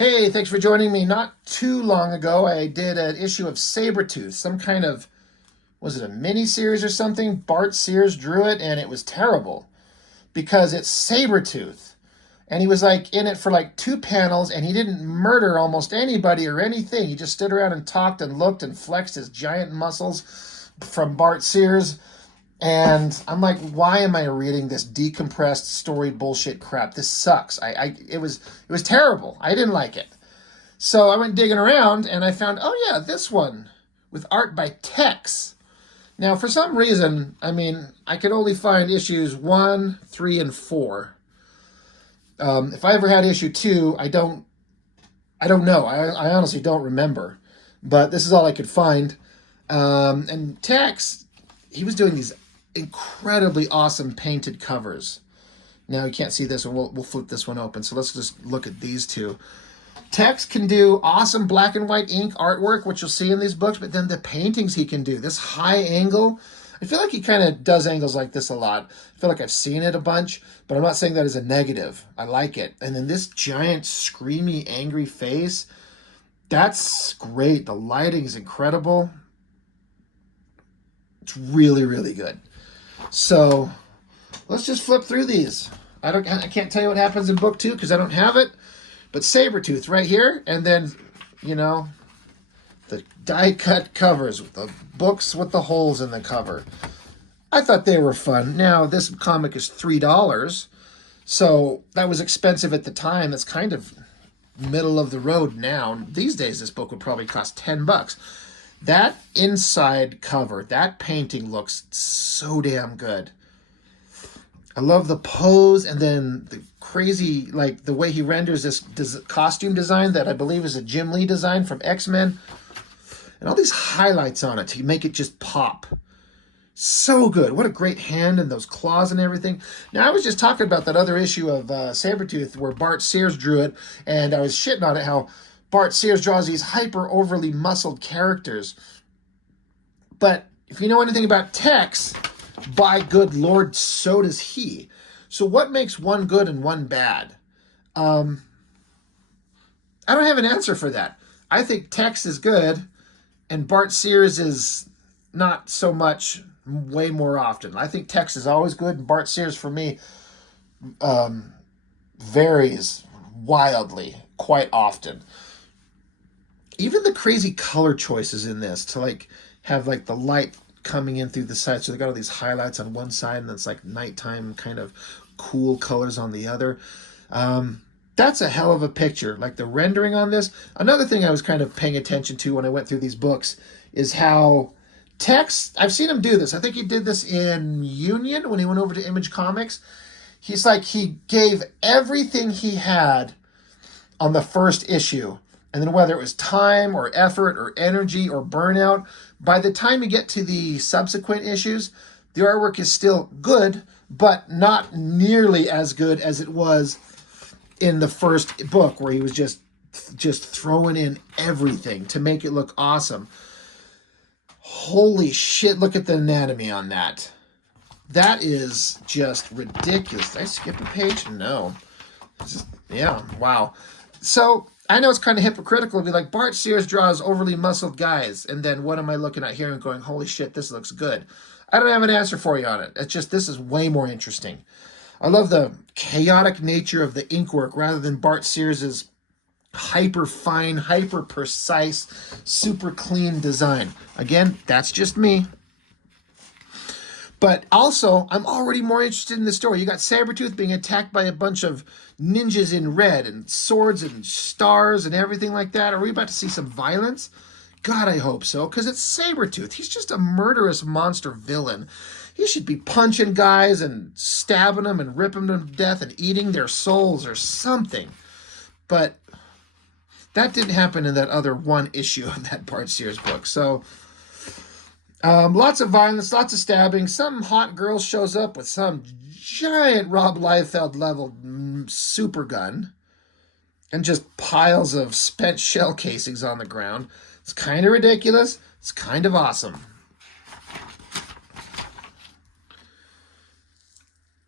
Hey, thanks for joining me. Not too long ago, I did an issue of Sabretooth, some kind of, was it a mini series or something? Bart Sears drew it, and it was terrible because it's Sabretooth. And he was like in it for like two panels, and he didn't murder almost anybody or anything. He just stood around and talked and looked and flexed his giant muscles from Bart Sears. And I'm like, why am I reading this decompressed story bullshit crap? This sucks. It was terrible. I didn't like it. So I went digging around and I found, oh yeah, this one with art by Tex. Now, for some reason, I could only find issues 1, 3, and 4. If I ever had issue 2, I don't know. I honestly don't remember. But this is all I could find. And Tex, he was doing these incredibly awesome painted covers. Now you can't see this one. We'll flip this one open. So let's just look at these two. Tex can do awesome black and white ink artwork, which you'll see in these books, but then the paintings he can do, this high angle. I feel like he kind of does angles like this a lot. I feel like I've seen it a bunch, but I'm not saying that as a negative. I like it. And then this giant, screamy, angry face, that's great. The lighting is incredible. It's really, really good. So let's just flip through these. I can't tell you what happens in book 2 because I don't have it. But Sabretooth right here, and then, the die-cut covers with the books with the holes in the cover. I thought they were fun. Now, this comic is $3, so that was expensive at the time. It's kind of middle of the road now. These days, this book would probably cost $10. That inside cover, that painting looks so damn good. I love the pose and then the crazy, like the way he renders this costume design that I believe is a Jim Lee design from X-Men. And all these highlights on it to make it just pop. So good. What a great hand and those claws and everything. Now, I was just talking about that other issue of Sabretooth where Bart Sears drew it, and I was shitting on it how Bart Sears draws these hyper overly muscled characters. But if you know anything about Tex, by good Lord, so does he. So what makes one good and one bad? I don't have an answer for that. I think Tex is good, and Bart Sears is not so much, way more often. I think Tex is always good, and Bart Sears, for me, varies wildly, quite often. Even the crazy color choices in this to have the light coming in through the side. So they got all these highlights on one side and then it's like nighttime kind of cool colors on the other. That's a hell of a picture. Like the rendering on this. Another thing I was kind of paying attention to when I went through these books is how Tex, I've seen him do this. I think he did this in Union when he went over to Image Comics. He gave everything he had on the first issue. And then whether it was time or effort or energy or burnout, by the time you get to the subsequent issues, the artwork is still good, but not nearly as good as it was in the first book where he was just throwing in everything to make it look awesome. Holy shit, look at the anatomy on that. That is just ridiculous. Did I skip a page? No. Yeah, wow. So I know it's kind of hypocritical to be like, Bart Sears draws overly muscled guys, and then what am I looking at here and going, holy shit, this looks good. I don't have an answer for you on it. It's just, this is way more interesting. I love the chaotic nature of the ink work rather than Bart Sears's hyper fine, hyper precise, super clean design. Again, that's just me. But also, I'm already more interested in the story. You got Sabretooth being attacked by a bunch of ninjas in red and swords and stars and everything like that. Are we about to see some violence? God, I hope so, because it's Sabretooth. He's just a murderous monster villain. He should be punching guys and stabbing them and ripping them to death and eating their souls or something. But that didn't happen in that other one issue of that Bart Sears book. So lots of violence, lots of stabbing. Some hot girl shows up with some giant Rob Liefeld level super gun and just piles of spent shell casings on the ground. It's kind of ridiculous. It's kind of awesome.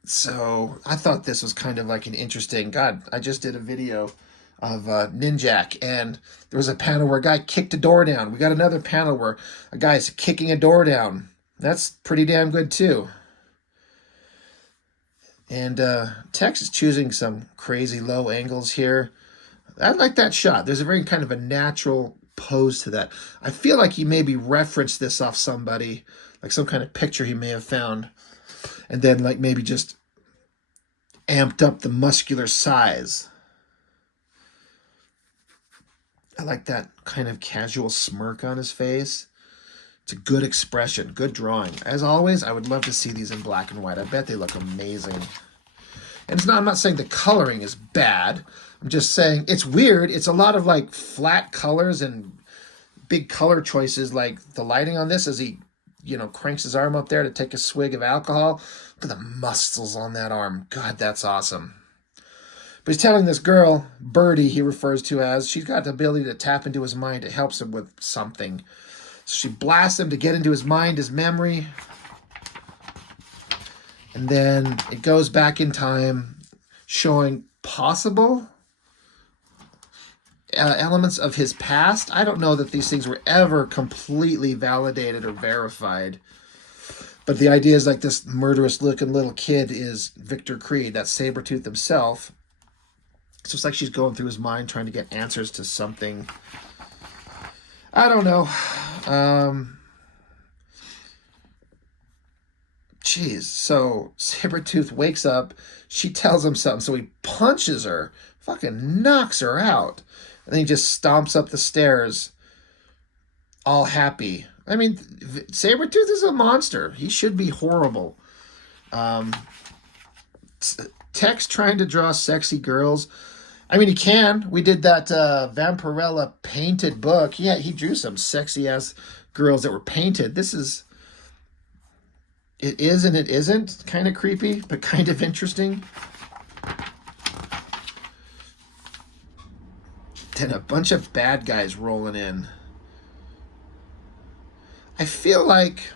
So I thought this was kind of like an interesting, God, I just did a video Ninjak, and there was a panel where a guy kicked a door down. We got another panel where a guy's kicking a door down. That's pretty damn good too. And Tex is choosing some crazy low angles here. I like that shot. There's a very kind of a natural pose to that. I feel like he maybe referenced this off somebody, like some kind of picture he may have found, and then like maybe just amped up the muscular size. I like that kind of casual smirk on his face. It's a good expression, good drawing. As always, I would love to see these in black and white. I bet they look amazing. And it's not, I'm not saying the coloring is bad. I'm just saying it's weird. It's a lot of like flat colors and big color choices, like the lighting on this as he, you know, cranks his arm up there to take a swig of alcohol. Look at the muscles on that arm. God, that's awesome. But he's telling this girl, Birdie, he refers to as, she's got the ability to tap into his mind. It helps him with something. So she blasts him to get into his mind, his memory. And then it goes back in time, showing possible elements of his past. I don't know that these things were ever completely validated or verified. But the idea is like this murderous-looking little kid is Victor Creed. That's Sabretooth himself. So it's like she's going through his mind trying to get answers to something. I don't know. Jeez. So Sabretooth wakes up. She tells him something. So he punches her. Fucking knocks her out. And then he just stomps up the stairs. All happy. I mean, Sabretooth is a monster. He should be horrible. Tex trying to draw sexy girls. I mean, he can. We did that Vampirella painted book. Yeah, he drew some sexy-ass girls that were painted. This is... It is and it isn't. Kind of creepy, but kind of interesting. Then a bunch of bad guys rolling in. I feel like...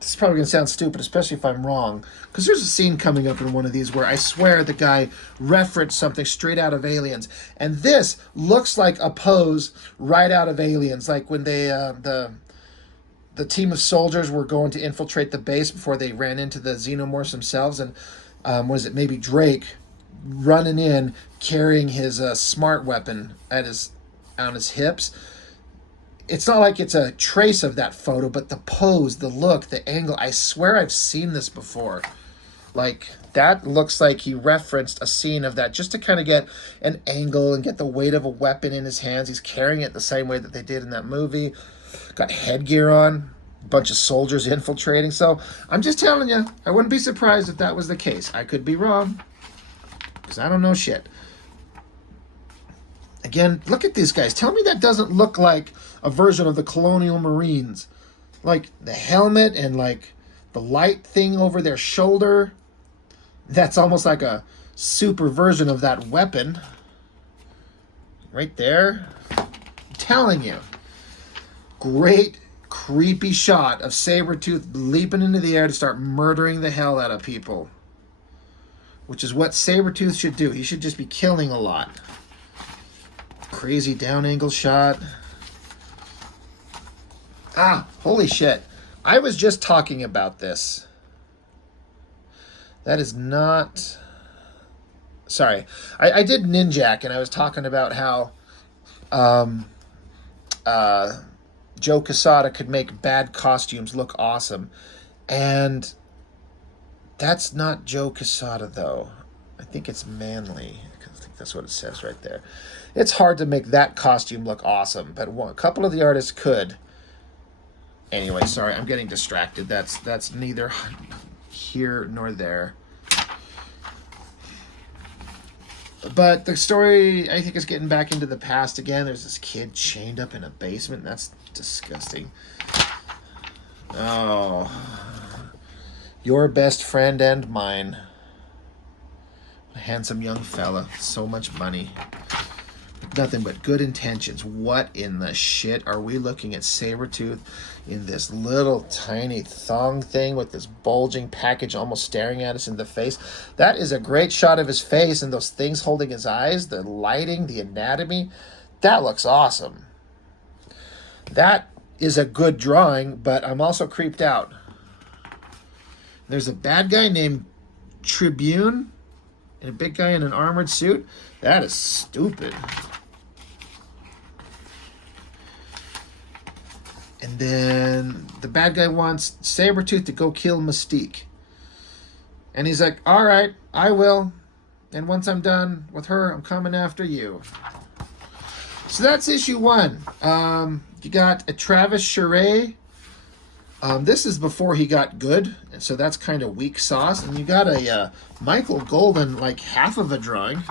This is probably going to sound stupid, especially if I'm wrong. Because there's a scene coming up in one of these where I swear the guy referenced something straight out of Aliens. And this looks like a pose right out of Aliens. Like when they, the team of soldiers were going to infiltrate the base before they ran into the xenomorphs themselves. And was it maybe Drake running in, carrying his smart weapon on his hips. It's not like it's a trace of that photo, but the pose, the look, the angle, I swear I've seen this before. Like, that looks like he referenced a scene of that just to kind of get an angle and get the weight of a weapon in his hands. He's carrying it the same way that they did in that movie. Got headgear on, a bunch of soldiers infiltrating. So, I'm just telling you, I wouldn't be surprised if that was the case. I could be wrong, because I don't know shit. Again, look at these guys. Tell me that doesn't look like a version of the Colonial Marines. Like the helmet and like the light thing over their shoulder. That's almost like a super version of that weapon. Right there. I'm telling you. Great creepy shot of Sabretooth leaping into the air to start murdering the hell out of people. Which is what Sabretooth should do. He should just be killing a lot. Crazy down angle shot. Ah, holy shit. I was just talking about this. That is not... Sorry. I did Ninjak, and I was talking about how Joe Quesada could make bad costumes look awesome. And that's not Joe Quesada, though. I think it's Manly. I think that's what it says right there. It's hard to make that costume look awesome, but a couple of the artists could. Anyway, sorry, I'm getting distracted. That's neither here nor there. But the story, I think, is getting back into the past again. There's this kid chained up in a basement. That's disgusting. Oh. Your best friend and mine. A handsome young fella. So much money. Nothing but good intentions. What in the shit are we looking at Sabretooth in this little tiny thong thing with this bulging package almost staring at us in the face? That is a great shot of his face and those things holding his eyes, the lighting, the anatomy. That looks awesome. That is a good drawing, but I'm also creeped out. There's a bad guy named Tribune and a big guy in an armored suit. That is stupid. And then the bad guy wants Sabretooth to go kill Mystique. And he's like, all right, I will. And once I'm done with her, I'm coming after you. So that's issue 1. You got a Travis Charest. This is before he got good, and so that's kind of weak sauce. And you got a Michael Golden, like half of a drawing.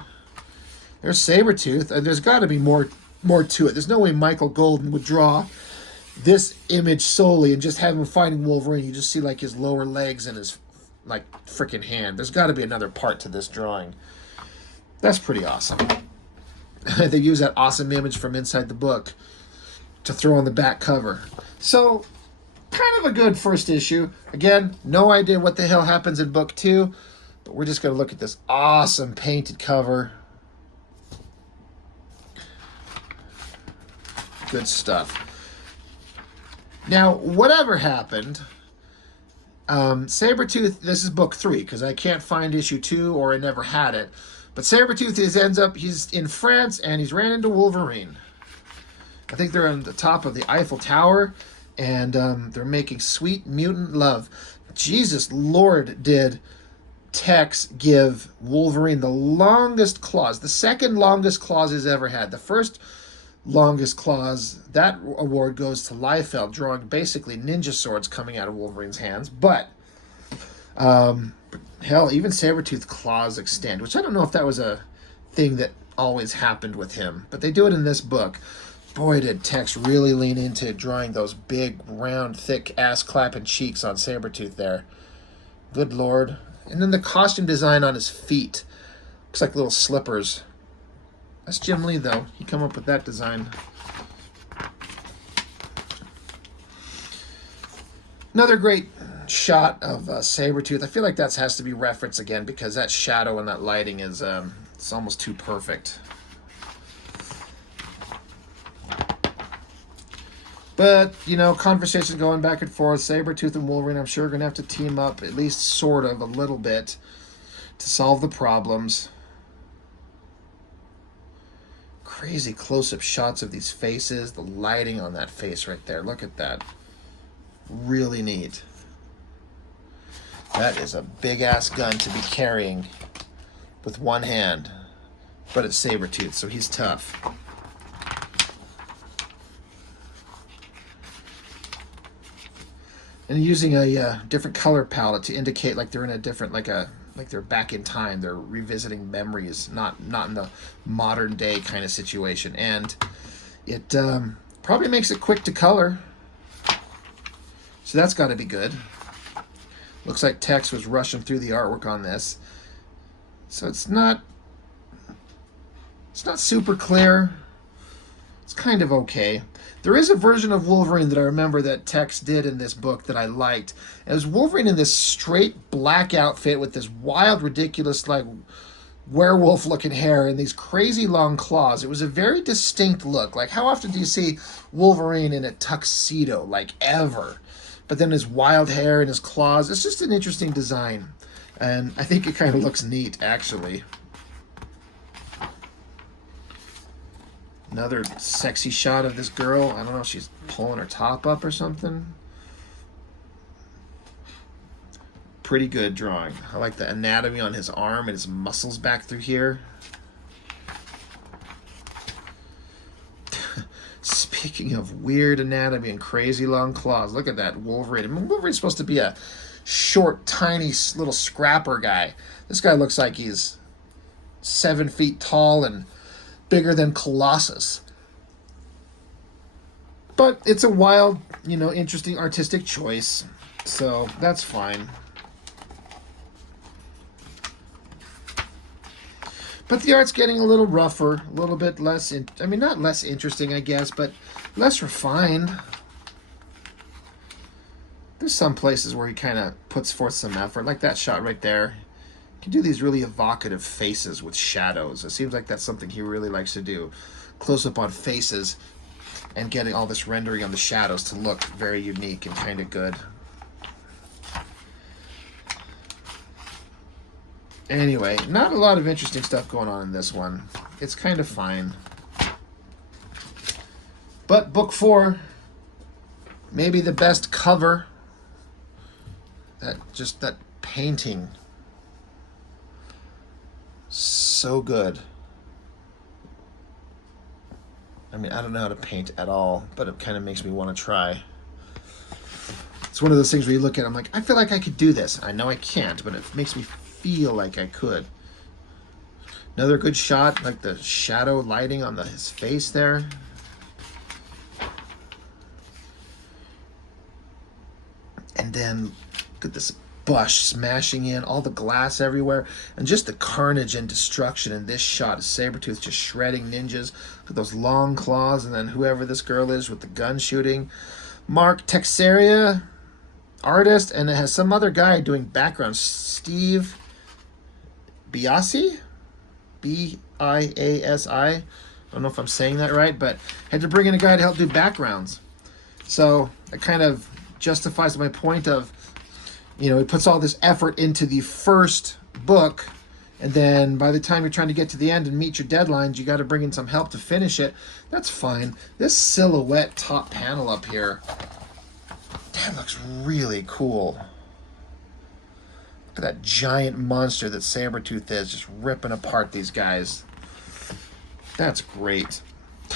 There's Sabretooth. There's got to be more to it. There's no way Michael Golden would draw this image solely and just have him fighting Wolverine. You just see like his lower legs and his like freaking hand. There's got to be another part to this drawing. That's pretty awesome. They use that awesome image from inside the book to throw on the back cover. So, kind of a good first issue. Again, no idea what the hell happens in book 2, but we're just going to look at this awesome painted cover. Good stuff. Now, whatever happened, Sabretooth, this is book 3, because I can't find issue 2, or I never had it. But Sabretooth he's in France, and he's ran into Wolverine. I think they're on the top of the Eiffel Tower, and they're making sweet mutant love. Jesus Lord, did Tex give Wolverine the longest claws, the second longest claws he's ever had. The first longest claws, that award goes to Liefeld, drawing basically ninja swords coming out of Wolverine's hands. But hell, even Sabretooth claws extend, which I don't know if that was a thing that always happened with him, but they do it in this book. Boy, did Tex really lean into drawing those big, round, thick, ass-clapping cheeks on Sabretooth there. Good Lord. And then the costume design on his feet. Looks like little slippers. That's Jim Lee, though. He come up with that design. Another great shot of Sabretooth. I feel like that has to be referenced again because that shadow and that lighting is it's almost too perfect. But, you know, conversations going back and forth. Sabretooth and Wolverine, I'm sure, are going to have to team up, at least sort of, a little bit, to solve the problems. Crazy close-up shots of these faces. The lighting on that face right there. Look at that. Really neat. That is a big-ass gun to be carrying with one hand. But it's Sabretooth, so he's tough. And using a different color palette to indicate like they're in a different, like they're back in time. They're revisiting memories, not in the modern day kind of situation. And it probably makes it quick to color. So that's got to be good. Looks like Tex was rushing through the artwork on this. So it's not super clear. It's kind of okay. There is a version of Wolverine that I remember that Tex did in this book that I liked. It was Wolverine in this straight black outfit with this wild, ridiculous, like, werewolf-looking hair and these crazy long claws. It was a very distinct look. Like, how often do you see Wolverine in a tuxedo? Like, ever. But then his wild hair and his claws. It's just an interesting design. And I think it kind of looks neat, actually. Another sexy shot of this girl. I don't know if she's pulling her top up or something. Pretty good drawing. I like the anatomy on his arm and his muscles back through here. Speaking of weird anatomy and crazy long claws, look at that Wolverine. I mean, Wolverine's supposed to be a short, tiny, little scrapper guy. This guy looks like he's 7 feet tall and bigger than Colossus. But it's a wild, you know, interesting artistic choice. So that's fine. But the art's getting a little rougher, a little bit less, I mean, not less interesting, I guess, but less refined. There's some places where he kind of puts forth some effort, like that shot right there. He can do these really evocative faces with shadows. It seems like that's something he really likes to do. Close up on faces and getting all this rendering on the shadows to look very unique and kind of good. Anyway, not a lot of interesting stuff going on in this one. It's kind of fine. But book 4, maybe the best cover. That painting. So good. I mean, I don't know how to paint at all, but it kind of makes me want to try. It's one of those things where you look at it, I'm like, I feel like I could do this. I know I can't, but it makes me feel like I could. Another good shot, like the shadow lighting on his face there. And then look at this bush smashing in, all the glass everywhere, and just the carnage and destruction in this shot of Sabretooth just shredding ninjas. Look at those long claws, and then whoever this girl is with the gun shooting. Mark Texeria, artist, and it has some other guy doing background. Steve Biasi? B-I-A-S-I. I don't know if I'm saying that right, but had to bring in a guy to help do backgrounds. So it kind of justifies my point of, you know, he puts all this effort into the first book, and then by the time you're trying to get to the end and meet your deadlines, you got to bring in some help to finish it. That's fine. This silhouette top panel up here, that looks really cool. Look at that giant monster that Sabretooth is, just ripping apart these guys. That's great.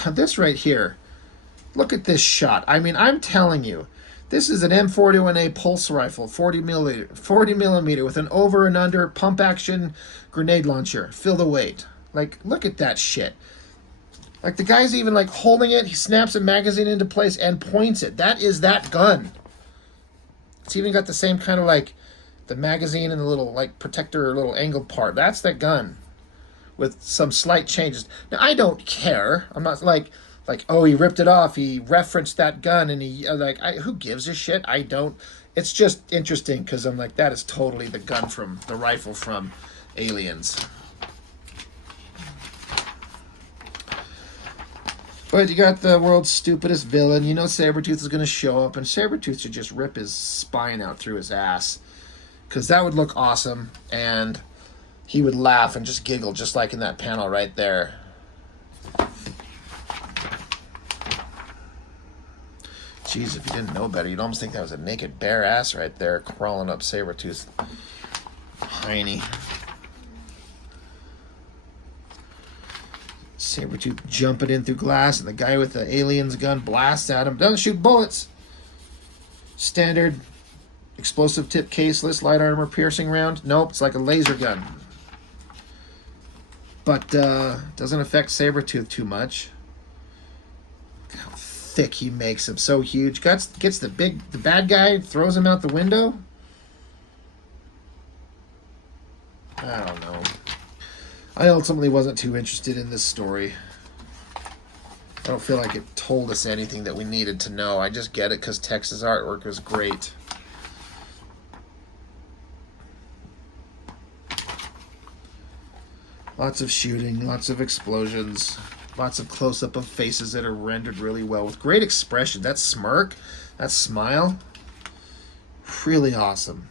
This right here, look at this shot. I mean, I'm telling you, this is an M41A pulse rifle, 40 millimeter with an over and under pump action grenade launcher. Feel the weight. Like, look at that shit. Like, the guy's even like holding it. He snaps a magazine into place and points it. That is that gun. It's even got the same kind of like the magazine and the little like protector or little angled part. That's that gun with some slight changes. Now, I don't care. I'm not like, oh, he ripped it off. He referenced that gun, and he who gives a shit? I don't. It's just interesting because I'm like, that is totally the gun from the rifle from Aliens. But you got the world's stupidest villain. You know Sabretooth is going to show up, and Sabretooth should just rip his spine out through his ass, because that would look awesome, and he would laugh and just giggle just like in that panel right there. Jeez, if you didn't know better, you'd almost think that was a naked bare ass right there crawling up Sabretooth's hiney. Sabretooth jumping in through glass, and the guy with the alien's gun blasts at him. Doesn't shoot bullets. Standard explosive tip caseless light armor piercing round. Nope, it's like a laser gun. But doesn't affect Sabretooth too much. Look how thick he makes him. So huge. Gets the bad guy, throws him out the window. I don't know. I ultimately wasn't too interested in this story. I don't feel like it told us anything that we needed to know. I just get it because Tex's artwork was great. Lots of shooting, lots of explosions, lots of close-up of faces that are rendered really well with great expression. That smirk, that smile, really awesome.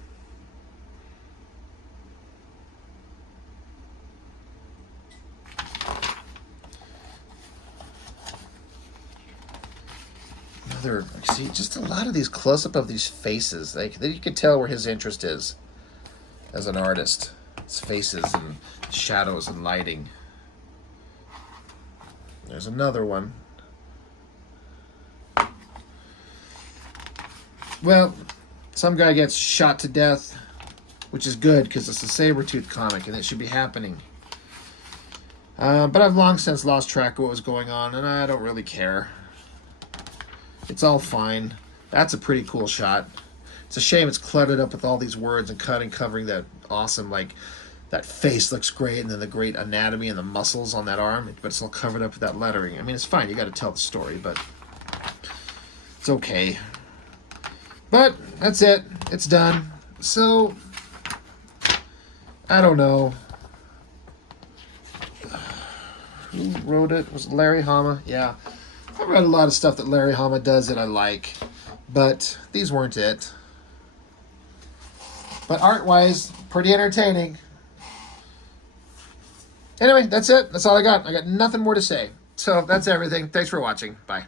See, just a lot of these close-up of these faces. Like, you can tell where his interest is as an artist. It's faces and shadows and lighting. There's another one. Well, some guy gets shot to death, which is good because it's a Sabretooth comic and it should be happening. But I've long since lost track of what was going on, and I don't really care. It's all fine. That's a pretty cool shot. It's a shame it's cluttered up with all these words and covering that awesome, like, that face looks great, and then the great anatomy and the muscles on that arm, but it's all covered up with that lettering. I mean, it's fine. You got to tell the story, but it's okay. But that's it. It's done. So, I don't know. Who wrote it? Was it Larry Hama? Yeah. I've read a lot of stuff that Larry Hama does that I like, but these weren't it. But art-wise, pretty entertaining. Anyway, that's it. That's all I got. I got nothing more to say. So that's everything. Thanks for watching. Bye.